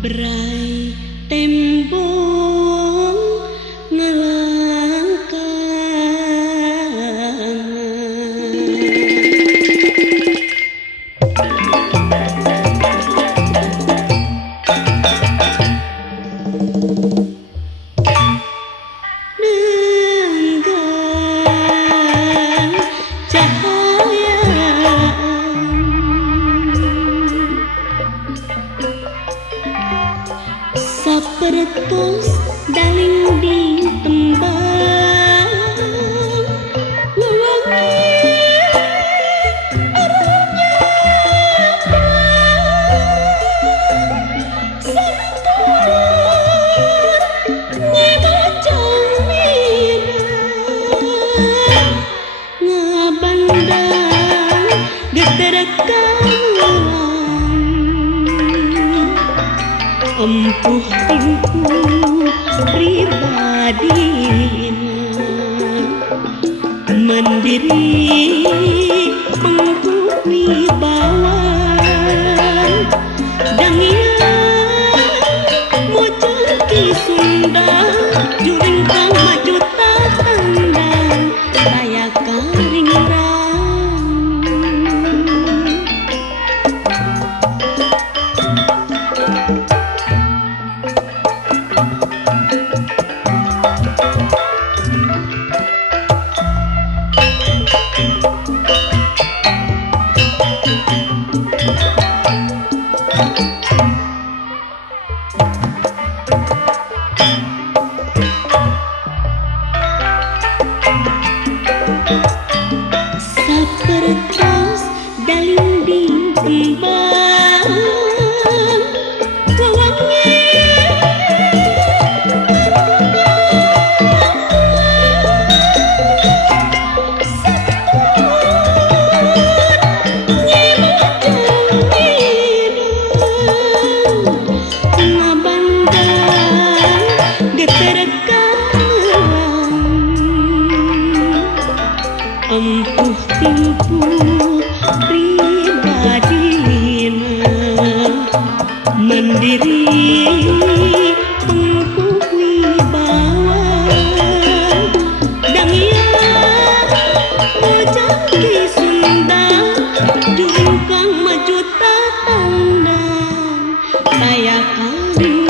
Berai tembong nenggang cahaya sapertos daling di tembang wewangi arahnya santurun nyebajang minang ngabandang geterekan empuh timpuh pribadina mandiri mengkuh wibawan dangia mojang ki Sunda juring kang maju tatandang saya karing sapertos daling di tembang wewangi empuh timpuh pribadina mandiri mengkuh wibawan dangia mojang ki Sunda juring kang maju tatandang saya karing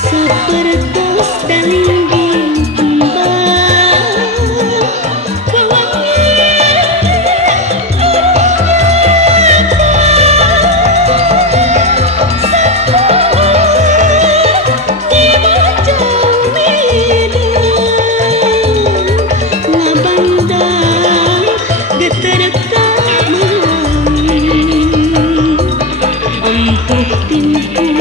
sapertos daling di tembang wewangi nyebajang minang ngabandang geterekan empuh timpuh